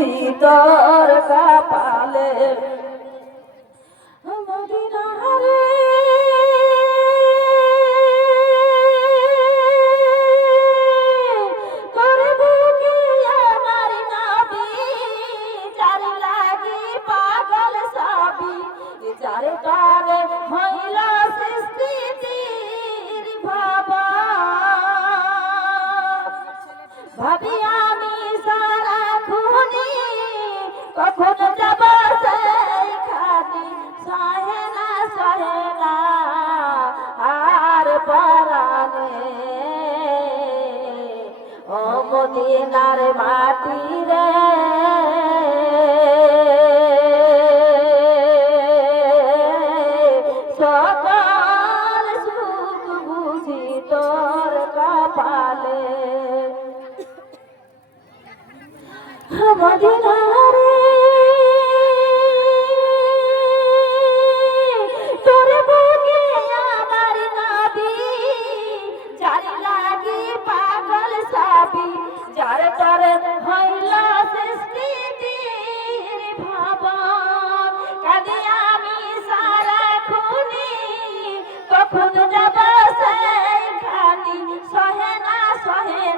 বুঝি তোর কপালে মদিনা রে তোর বুকে আমার নবী যার লাগি পাগল সবই যার তারে হইল সৃষ্টি তীর ভাবা ভাবি আমি সারা খুনি কখন যাব সেইখানে সহে না আর পরানে ও মদিনার মাটি রে সকল সুখ বুঝি তোর কপালে মদিনা রে তোর বুকে আমার নবী যার লাগি পাগল সবই যার তরে হইল সৃষ্টি তীর ভাবন কাঁদি আমি সারা খুনি কখন যাব সেইখানি সহে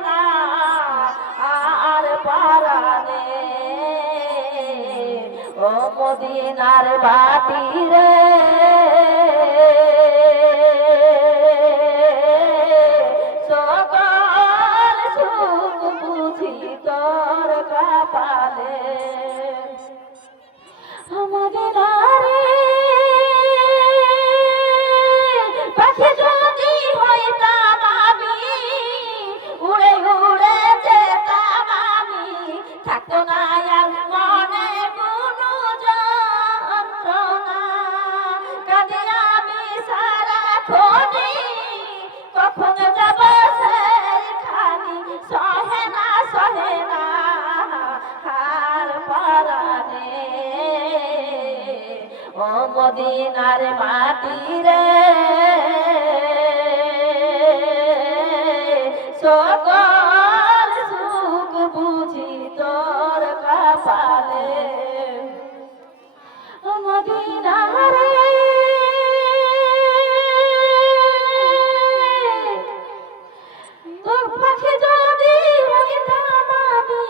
না আর পরানে ও মদিনার বাতি রে সকল সুখ বুঝি তোর কপালে মদিনা রে পাখি যদি হইতাম আমি উড়ে উড়ে যেতাম আমি থাকতো না আর মনে কোনো যন্ত্রণা কাঁদি আমি সারাক্ষণই কখন যাব সেইখানি সহে না আর পরানে ও মদিনার মাটি রে সকল সুখ বুঝি তোর কপালে মদিনা রে তোর পাখি যদি হইতাম আমি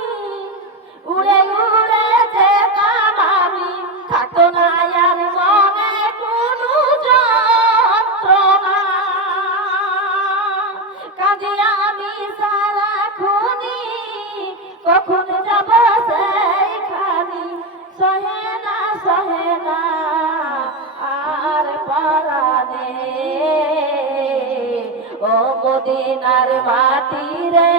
উড়ে উড়ে যেতাম আমি থাকতো না আর মনে কোনো যন্ত্রণা কাঁদি আমি সারাক্ষণই কখন যাব সেইখানি সহে না আর পরানে ও মদিনার মাটি রে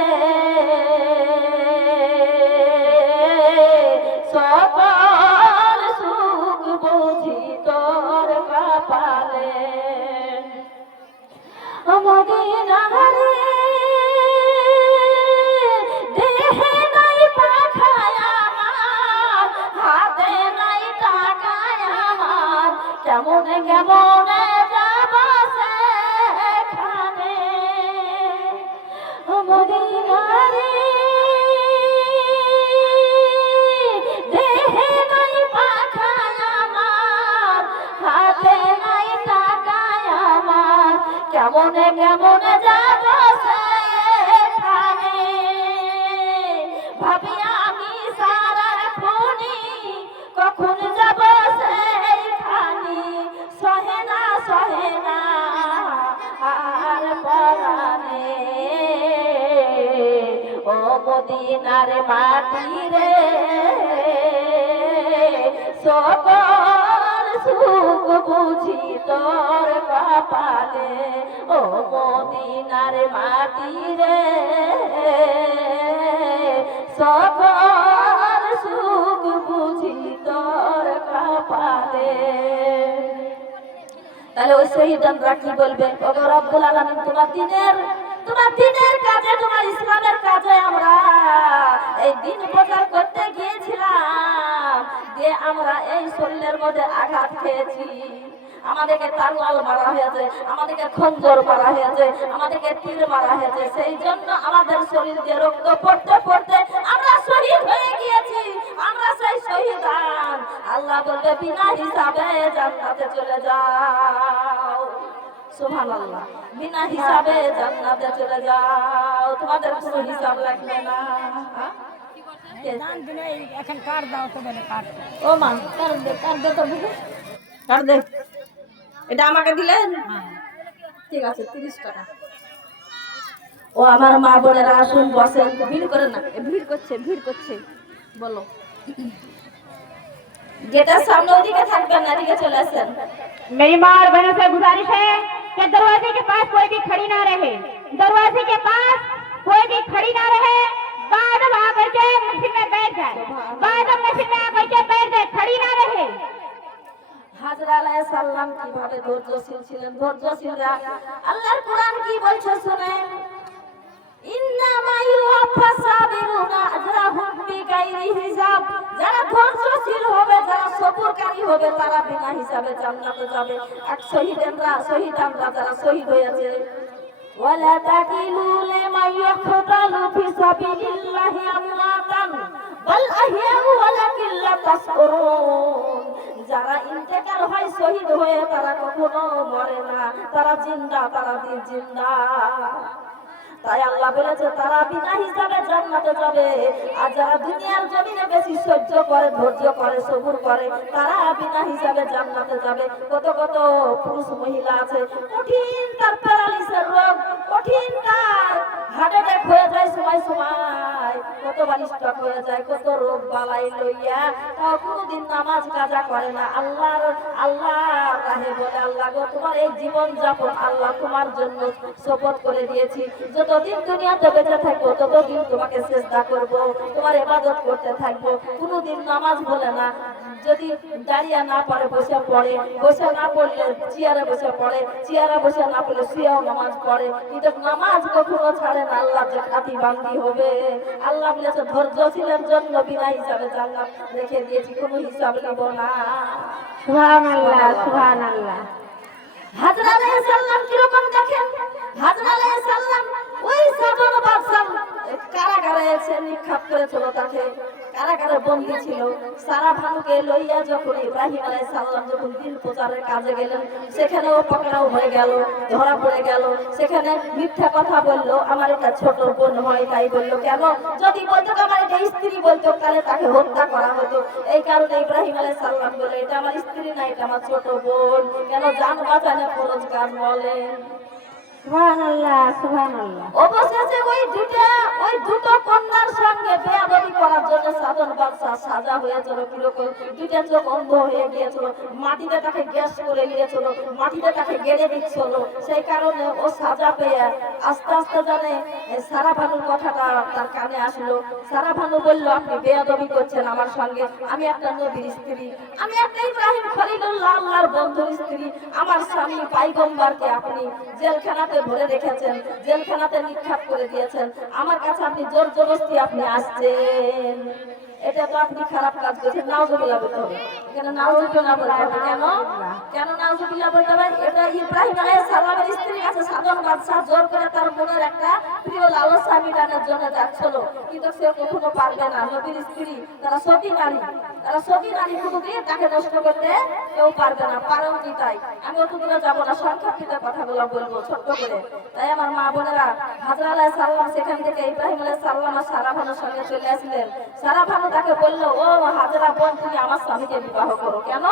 সকল সুখ বুঝি তোর কপালে মদিনা রে দেহে নাই পাখায় আমার হাতে নাই টাকায় আমার কেমন যাব সেখানে মদিনা রে দেহে নাই পাখায় আমার হাতে নাই টাকায় আমার কেমন যাব সেখানে ভাবি আমি সারাক্ষণই কখন যাব সেইখানি সহে না আর পরানে ও মদিনার মাটি রে সকল সুখ বুঝি তোর কপালে ও মদিনার মাটি রে সকল সুখ বুঝি তোর কপালে তাহলে ওই শহীদরা কি বলবে ওগো রব্বুল আলামিন তোমার দিনের কাজে তোমার ইসলামের কাজে আমরা এই দিন প্রচার করতে গিয়েছিলাম যে আমরা এই শরীরের মধ্যে আঘাত খেয়েছি আমাদেরকে তারওয়াল মারা হয়েছে আমাদেরকে খঞ্জর মারা হয়েছে আমাদেরকে তীর মারা হয়েছে সেই জন্য আমাদের শরীর দিয়ে রক্ত পড়তে পড়তে আমরা শহীদ হয়ে গিয়েছি বিনা হিসাবে জান্নাতে চলে যাও। সুবহানাল্লাহ, বিনা হিসাবে জান্নাতে চলে যাও, তোমাদের কোনো হিসাব লাগবে না। এখন কার দাও তো বলে কার। ও মা, কার দে তো বুঝে, কার দে। এটা আমাকে দিলেন? ঠিক আছে, 30 টাকা। ও আমার মা বোনেরা আসুন, বসেন, ভিড় করে না, ভিড় করছে, বলো। गेटर सामने ओदिके থাকবেন না, এদিকে চলে আসেন। मेरी माँ और बहनों से गुजारिश है कि दरवाजे के पास कोई भी खड़ी ना रहे, दरवाजे के पास कोई भी खड़ी ना रहे। बाद में आकर के मस्जिद में बैठ जाए, बाद में मस्जिद में आकर के बैठ जाए, खड़ी ना रहे। হাজরা আলাইহিস সালাম কিভাবে ধৈর্যশীল ছিলেন, ধৈর্যশীলরা আল্লাহর কোরআন কি বলছে শুনেন। ইন্নামা ইউওয়াফাস সাবিরুনা আজরাহুম বিগাইরি হিসাব। যারা ধৈর্যশীল হবে, যারা সবরকারী হবে, তারা বিনা হিসাবে জান্নাতে যাবে। এক শহীদানরা যারা শহীদ হয়েছে, ওয়ালা তাকিলু লিমান ইয়াকতালু ফি সাবিলিল্লাহি আমওয়াতান বাল আহইয়াউ ওয়ালাকিন লা তাশউরুন। যারা ইন্তেকাল হয় শহীদ হয়ে, তারা কখনো মরে না, তারা জিন্দা, তারা জিন্দা। তাই আল্লাহ বলেছে তারা বিনা হিসাবে জান্নাতে যাবে। আর যারা দুনিয়ার জমিনে বেশি সহ্য করে, ধৈর্য করে, সবুর করে, তারা বিনা হিসাবে জান্নাতে যাবে। কত কত পুরুষ মহিলা আছে, কঠিন তার প্যারালিসিসের রোগ, কঠিন তার হার্ট অ্যাটাক হয়ে যায় সময় সময়, কতবার স্ট্রোক হয়ে যায়, কত রোগ বালাই লইয়া তাও কোনোদিন নামাজ কাজা করে না। আল্লাহর রাহে বলে, আল্লাহ গো, তোমার এই জীবন যাপন আল্লাহ তোমার জন্য শপথ করে দিয়েছি, যতদিন দুনিয়াতে বেঁচে থাকবো ততদিন তোমাকে সিজদা করব, তোমার ইবাদত করতে থাকবো। কোনোদিন নামাজ বলে না, যদি দাঁড়িয়ে না পারে বসে পড়ে, বসে না পড়লে চেয়ারে বসে পড়ে, চেয়ারে বসে না পড়লে শুয়েও নামাজ পড়ে, কিন্তু নামাজ কখনো ছাড়ে না। আল্লাহ যে খাতি বান্দি হবে, আল্লাহ বলেছে ধৈর্যশীলের জন্য বিনা হিসাবে জান্নাত রেখে দিয়েছি, কোনো হিসাব নেব না। সুবহানাল্লাহ, সুবহানাল্লাহ। হাজরা আলাইহিস সালাম কিরকম দেখেন, হাজরা আলাইহিস সালাম ওই সাধন বাদশাহ কারাগারে এসে নিক্ষেপ করেছিল, তাকে কারাগারে বন্দী ছিল। সারা ভানুকে লইয়া যখন ইব্রাহিম আলাইহিস সালাম যখন দিন প্রচারের কাজে গেলেন, সেখানেও পকড়াও হয়ে গেল, ধরা পড়ে গেল। সেখানে মিথ্যা কথা বললো, আমার এটা ছোট বোন হয়, তাই বললো। কেন? যদি বলতো আমার এটা স্ত্রী বলতো, তাহলে তাকে হত্যা করা হতো। এই কারণে ইব্রাহিম আলাইহিস সালাম বলে, এটা আমার স্ত্রী না, এটা আমার ছোট বোন। কেন? জান বাঁচানোর ফরজ কাজ বলেন। সুবহানাল্লাহ, সুবহানাল্লাহ। অবশেষে ওই দুটো কন্যার সঙ্গে বেয়াদবি করার জন্য সাধন বাদশাহ সাজা হয়েছিল। কিরকম? দুইটা চোখ অন্ধ হয়ে গিয়েছিল, মাটিতে তাকে গ্যাস করে নিয়েছিল, মাটিতে তাকে গেড়ে দিচ্ছিল। সেই কারণে ও সাজা পেয়ে আস্তে আস্তে জানে সারা ভানুর কথাটা তার কানে আসলো। সারা ভানু বলল, আপনি বেয়াদবি করছেন আমার সঙ্গে, আমি একটা নবীর স্ত্রী, আমি একটা ইব্রাহিম খলিলুল্লাহ আল্লাহর বন্ধুর স্ত্রী। আমার স্বামী পয়গম্বরকে আপনি জেলখানাতে ভরে রেখেছেন, জেলখানাতে নিক্ষেপ করে দিয়েছেন, আমার কাছে আপনি জোর জবরদস্তি আপনি আসছেন। এটা তো আপনি খারাপ কাজ করেছেন। নাউজুবিল্লাহ বলতে হবে, এখানে নাউজুবিল্লাহ বলতে হবে। কেন নাউজুবিল্লাহ বলতে হবে? এটা ইব্রাহিম আলাইহিস সালামের স্ত্রী আছে, সাধন বাদশাহ জোর করে তার মনের একটা প্রিয় লালসা মিটানোর জন্য যাচ্ছিল, কিন্তু সে কখনো পারবে না। নবীর স্ত্রী তারা সতী নারী, তারা সতী নারী, কোনোদিন তাকে নষ্ট করতে কেউ পারবে না, পারেওনি। তাই আমি অত দূরে যাবো না, সংক্ষিপ্ত কথাগুলো বলবো ছোট্ট করে। তাই আমার মা বোনেরা, হাজরা আলাইহিস সালাম সেখান থেকে ইব্রাহিম আলাইহিস সালাম আর সারা ভানুর সঙ্গে চলে আসলেন। সারা ভানু তাকে বললো, ও হাজরা বোন, তুমি আমার স্বামীকে বিবাহ করো। কেন?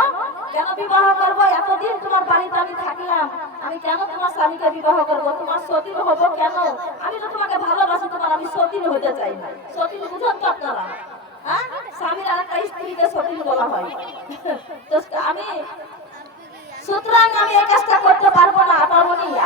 কেন বিবাহ করবো? এতদিন তোমার বাড়িতে আমি থাকলাম, আমি কেন তোমার স্বামীকে বিবাহ করবো? তোমার সতীন হবো কেন? আমি তো তোমাকে ভালোবাসি, তোমার আমি সতীন হতে চাই না। সতীন বুঝেন তো আপনারা? হ্যাঁ, স্বামীর আরেকটা স্ত্রীকে সতীন বলা হয়। তো আমি সুতরাং আমি এই কাজটা করতে পারবো না।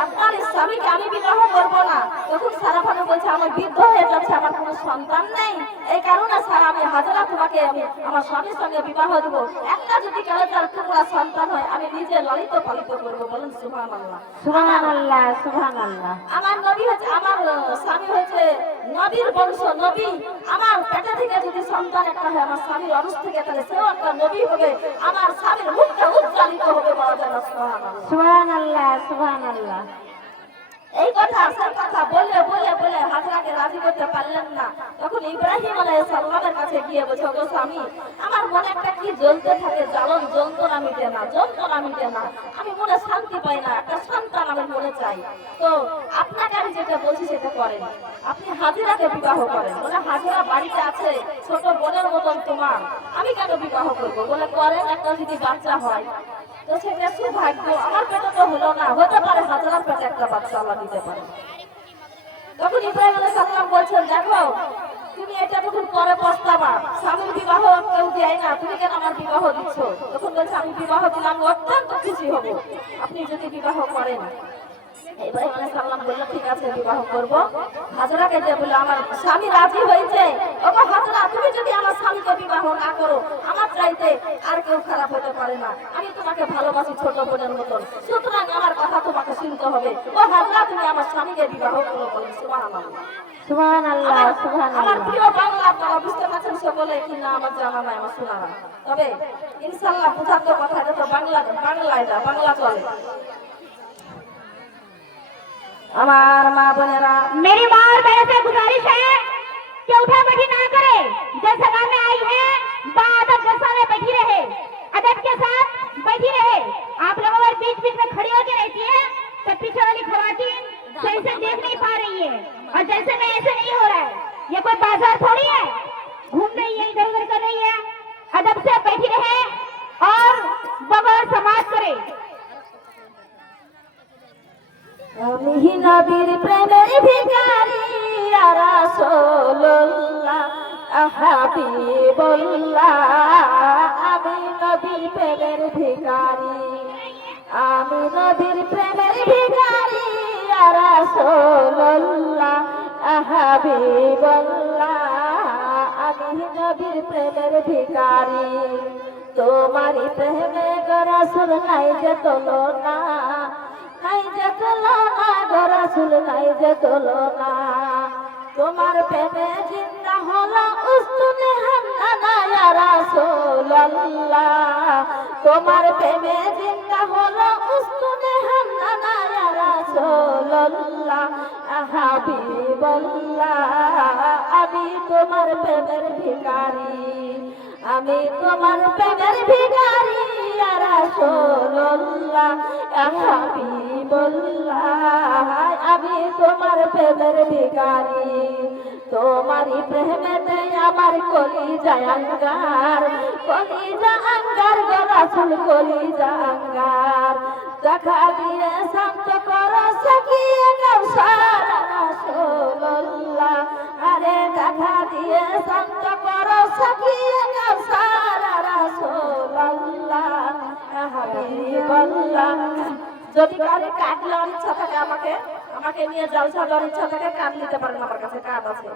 আপনার স্বামীকে আমি বিবাহ করবো না। তখন সারা ভানু বলছে, আমার বৃদ্ধ হয়ে যাচ্ছে, আমার কোনো সন্তান নেই, এই কারণে সারা আমি হাজরা তোমাকে আমি আমার স্বামীর সঙ্গে বিবাহ দেবো। একটা যদি কালেজার টুকরা সন্তান হয়, আমি নিজে লালিত পালিত করবো। বলেন সুবহানাল্লাহ, সুবহানাল্লাহ, সুবহানাল্লাহ। আমার নবী হচ্ছে, আমার স্বামী হচ্ছে নবীর বংশ, নবী। আমার পেটে থেকে যদি সন্তান একটা হয়, আমার স্বামীর অরুষ থেকে, তাহলে সেও একটা নবী হবে, আমার স্বামীর মুখটা উজ্জ্বলিত হবে। বলা যায় না সুবহানাল্লাহ, সুবহানাল্লাহ, সুবহানাল্লাহ। এই কথা আসল কথা বলে বলে বলে হাজরাকে রাজি করতে পারলেন না। তখন ইব্রাহিম আলাইহিস সালামের কাছে গিয়ে বলছে, গো স্বামী, আমার মনে একটা কি জ্বলতে থাকে, জ্বালন যন্ত্রণা মিটে না, যন্ত্রণা মিটে না, আমি মনে শান্তি পাই না, একটা সন্তান আমি মনে চাই। তো আপনাকে আমি যেটা বলছি সেটা করেন, আপনি হাজিরাকে বিবাহ করেন। বলে হাজিরা বাড়িতে আছে, ছোট বোনের মতন তোমার, আমি কেন বিবাহ করবো? বলে করেন, একটা যদি বাচ্চা হয় তো সেটা সৌভাগ্য, আমার পেটে তো হলো না, হতে পারে হাজার পেটে একটা বাচ্চা আল্লাহ দিতে পারে। তখন ইব্রাহিম আলাইহিস সালাম বলছেন, দেখো তুমি এটা তখন পরে পস্তাবা, স্বামীর বিবাহ কেউ দেয় না, তুমি কেন আমার বিবাহ দিচ্ছ? তখন বলছে, আমি বিবাহ দিলাম, আমি অত্যন্ত খুশি হব আপনি যদি বিবাহ করেন। ইব্রাহিম আলাইহিস সালাম বলল, ঠিক আছে বিবাহ করব। হাজরাকে যে বলল, আমার স্বামী রাজি হয়েছে। ওগো হাজরা, তুমি যদি আমার স্বামীকে বিবাহ না করো, আমার চাইতে আর কেউ খারাপ হতে পারে না, আমি তোমাকে ভালোবাসি ছোট বোনের মতন, সুতরাং আমার কথা তোমাকে শুনতে হবে। ও হাজরা, তুমি আমার স্বামীকে বিবাহ করো। বলেন সুবহানাল্লাহ। সুবহানাল্লাহ, আমার সুবহানাল্লাহ। প্রিয় বাংলা, আপনারা বুঝতে পারছেন সকলে কি না? আমার জানা নাই, আমার শোনা না, তবে ইনশাআল্লাহ বুঝার তো কথা, এটা তো বাংলা, এটা বাংলা চলে। আমার মা বোনেরা, मेरी माँ और बहन से गुजारिश है कि उठा बैठी ना करे। जो सभा में आई है बादब जैसा में बैठी रहे, अदब के साथ बैठी रहे। आप लोगों को बीच बीच में खड़ी होकर रहती है तो पीछे वाली खवातीन सही से देख नहीं पा रही है। और जैसे में ऐसे नहीं हो रहा है, ये कोई बाजार थोड़ी है, घूम रही है, इधर उधर कर रही है। अदब से बैठी रहे और बगैर समाज करे। আমি নবীর প্রেমের ভিখারি, ইয়া রাসূলুল্লাহ হাবিবুল্লাহ, আমি নবীর প্রেমের ভিখারি, আমি নবীর প্রেমের ভিখারি, ইয়া রাসূলুল্লাহ হাবিবুল্লাহ, আমি নবীর প্রেমের ভিখারি। তোমারই প্রেমে গো রাসূল নাই যে তুলনা, নাই যে তুলনা গো রাসূল, নাই যে তুলনা। তোমার প্রেমে জিন্দা হলো উস্তুনে হান্নানা, ইয়া রাসূলুল্লাহ, তোমার প্রেমে জিন্দা হলো উস্তুনে হান্নানা, ইয়া রাসূলুল্লাহ হাবিবুল্লাহ, আমি তোমার প্রেমের ভিখারি, আমি তোমার প্রেমের ভিখারি, ইয়া রাসূলুল্লাহ হাবিবুল্লাহ, আমি তোমার প্রেমের ভিখারি। তোমারই প্রেমেতে আমার কলিজা আঙ্গার, কলিজা আঙ্গার গো রাসূল, কলিজা আঙ্গার। দেখা দিয়ে শান্ত করো সাকিয়ে কাউসার, রাসূলুল্লাহ, আরে দেখা দিয়ে শান্ত করো সাকিয়ে কাউসার, রাসূলুল্লাহ হাবিবুল্লাহ। যদি কারো কার্ড নেওয়ার ইচ্ছা থাকে, আমাকে নিয়ে জালসা দেওয়ার ইচ্ছা থাকে, কার্ড নিতে পারেন, আমার কাছে কার্ড আছে,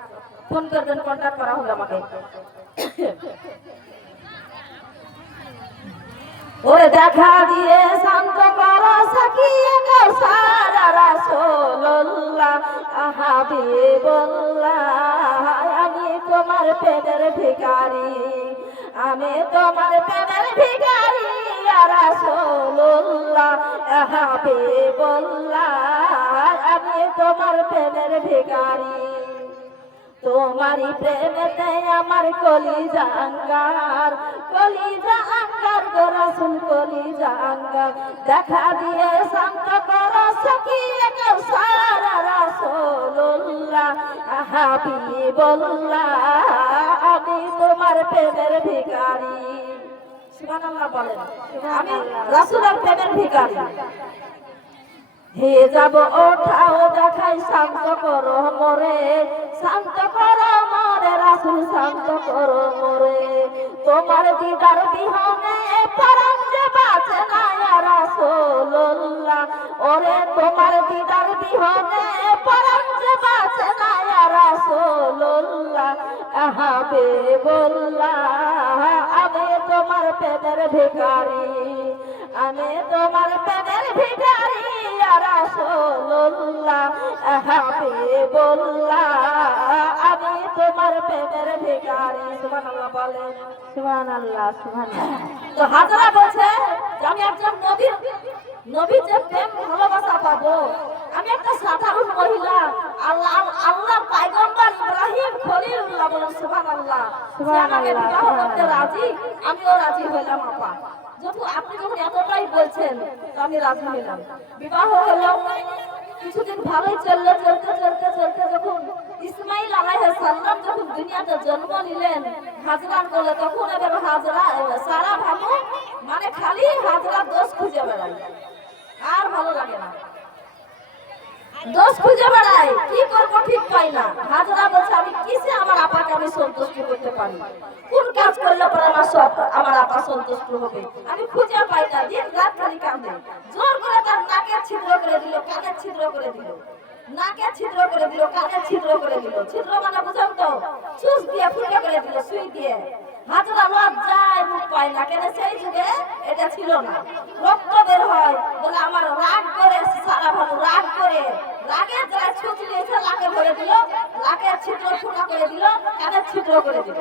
ফোন করবেন, কন্ট্যাক্ট করা হবে আমাকে। ওরে দেখা দিয়ে শান্ত করো সাকিয়ে কাউসার, রাসূলুল্লাহ হাবিবুল্লাহ, আমি তোমার প্রেমের ভিখারি, আমি তোমার প্রেমের ভিখারি, ইয়া রাসূলুল্লাহ হাবিবুল্লাহ, আমি তোমার প্রেমের ভিখারি। তোমারই প্রেমেতে আমার কলিজা আঙ্গার, কলিজা আঙ্গার গো রাসূল, কলিজা আঙ্গার। দেখা দিয়ে শান্ত করো সাকিয়ে কাউসার, রাসূলুল্লাহ হাবিবুল্লাহ, আমি তোমার প্রেমের ভিখারি। সুবহানাল্লাহ বলেন, আমি রাসূলের প্রেমের ভিখারি। হে যাব ওঠাও দেখাই, শান্ত করো মোরে, শান্ত করো মোরে রাসূল, শান্ত করো মোরে। তোমার দিদার বিহনে পরাণ যে বাঁচে না, ইয়া রাসূলুল্লাহ, ওরে তোমার দিদার বিহনে পরাণ যে বাঁচে না, ইয়া রাসূলুল্লাহ হাবিবুল্লাহ, আমি তোমার প্রেমের ভিখারি, আমি তোমার প্রেমের ভিখারি, ইয়া রাসূলুল্লাহ হাবিবুল্লাহ, আমি তোমার প্রেমের ভিখারি। সুবহানাল্লাহ বলেন, সুবহানাল্লাহ, সুবহানাল্লাহ। তো হাজরা বলছে যে আমি একজন নবীর যে প্রেম ভালোবাসা পাবো, আমি একটা সাধারণ মহিলা, আল্লাহ আল্লাহ পয়গম্বর ইব্রাহিম খলিলুল্লাহ বলেন সুবহানাল্লাহ, সে আমাকে বিবাহ করতে রাজি, আমিও রাজি হলাম আপা। যখন আপনি যখন এতটাই বলছেন তো আমি রাজি হলাম। বিবাহ হলো, কিছুদিন ভালোই চললো, চলতে চলতে চলতে যখন ইসমাইল আলাইহিস সালাম যখন দুনিয়াতে জন্ম নিলেন হাজরার কোলে, তখন এবার হাজরা সারা ভাবো মানে খালি হাজরা দোষ খুঁজে বেড়ায়, আর ভালো লাগে না, দোষ খুঁজে বেড়ায়, কি করবো ঠিক পাই না। হাজরা বলছে আমি কিসে আমার আপাকে আমি সন্তুষ্ট করতে পারি, কোন কাজ করলে পরে আমার আপা সন্তুষ্ট হবে, আমি খুঁজে পাই না, দিন রাত খালি কাঁদে। জোর করে তার নাকের ছিদ্র করে দিল, কানের ছিদ্র করে দিল, নাকের ছিদ্র করে দিল, কানের ছিদ্র করে দিল, ছিদ্র মানে বুঝাও তো, চুষ দিয়ে ফুটে করে দিল, সুই দিয়ে। হাজরা লজ্জায় মুখ পায় না, কেন সেই যুগে এটা ছিল না, রক্ত বের হয় বলে আমার রাগ করে সারা ভালো রাগ করে, রাগের যারা ছুঁচলি এসে লাকে ভরে দিল, লাকের ছিদ্র ফুটা করে দিল, কানের ছিদ্র করে দিল।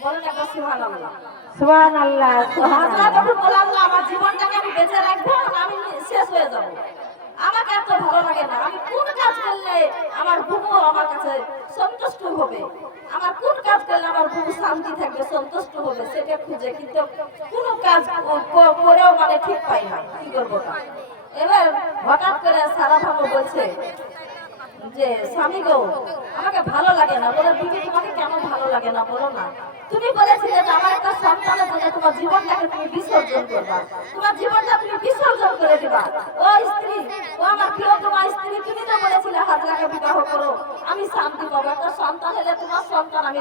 বলেন একবার সুবহানাল্লাহ। সুবহানাল্লাহ। হাজরা যখন বলে আল্লাহ আমার জীবনটাকে আমি বেঁচে রাখবো, আমি শেষ হয়ে যাবো, আমাকে এত ভালো লাগে না, আমি কোন কাজ করলে আমার বুবু আমার কাছে সন্তুষ্ট হবে, আমার কোন কাজ করলে আমার বুবু শান্তি থাকবে, সন্তুষ্ট হবে, সেটা খুঁজে, কিন্তু কোনো কাজ করেও মানে ঠিক পাই না, কি করবো না। এবার হঠাৎ করে সারা ভাবো বলছে যে স্বামী গো আমাকে ভালো লাগে না। বলে বিবি তোমাকে কেন ভালো লাগে না বলো না, তুমি বলেছিলে যে আমার একটা সন্তানের জন্য তোমার জীবনটাকে তুমি বিসর্জন করবা, তোমার জীবনটা তুমি বিসর্জন করে দিবা। ও স্ত্রী, ও আমার প্রিয় তোমার স্ত্রী, তুমি তো বলেছিলে হাজরাকে বিবাহ করো, আমি শান্তি পাবো, একটা সন্তান হলে তোমার সন্তান আমি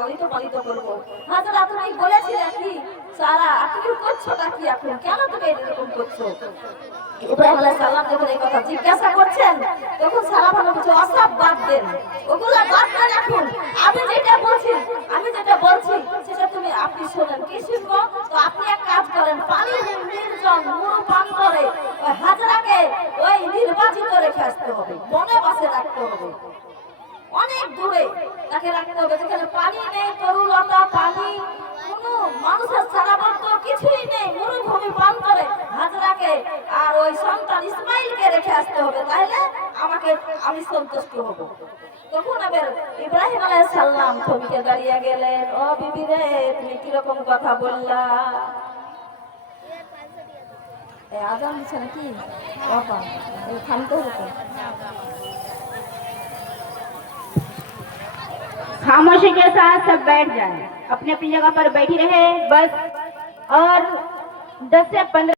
লালিত পালিত করবো। হাজরা তুমি বলেছিলে কি সারা, তুমি করছোটা কি এখন, কেন তুমি এরকম করছো? ইব্রাহিম আলাইহিস সালাম যখন এই কথা জিজ্ঞাসা করছেন তখন সারা ভালো কিছু অসব বাদ দেন, ওগুলা বাদ দেন, এখন আমি যেটা বলছি সেটা তুমি আপনি শোনেন, কি শুনবো? তো আপনি এক কাজ করেন, পানি নির্জন মুরু পান করে ওই হাজরাকে ওই নির্বাচিত রেখে আসতে হবে, বনে বাসে রাখতে হবে, অনেক দূরে তাকে রাখতে হবে, যেখানে পানি নেই, তরুলতা পানি, কোনো মানুষের সারাবর্ত কিছুই নেই, মরুভূমি প্রান্তরে হাজরাকে আর ওই সন্তান ইসমাইলকে রেখে আসতে হবে, তাহলে আমি সন্তুষ্ট হব। তখন এবার ইব্রাহিম আলাইহিস সালাম থমকে দাঁড়িয়ে গেলেন, ও বিবি রে তুমি কিরকম কথা বললা? আজান দিচ্ছে নাকি বাবা, এই থামতে হতো। खामोशी के साथ सब बैठ जाएं, अपनी अपनी जगह पर बैठी रहे बस, और 10 से 15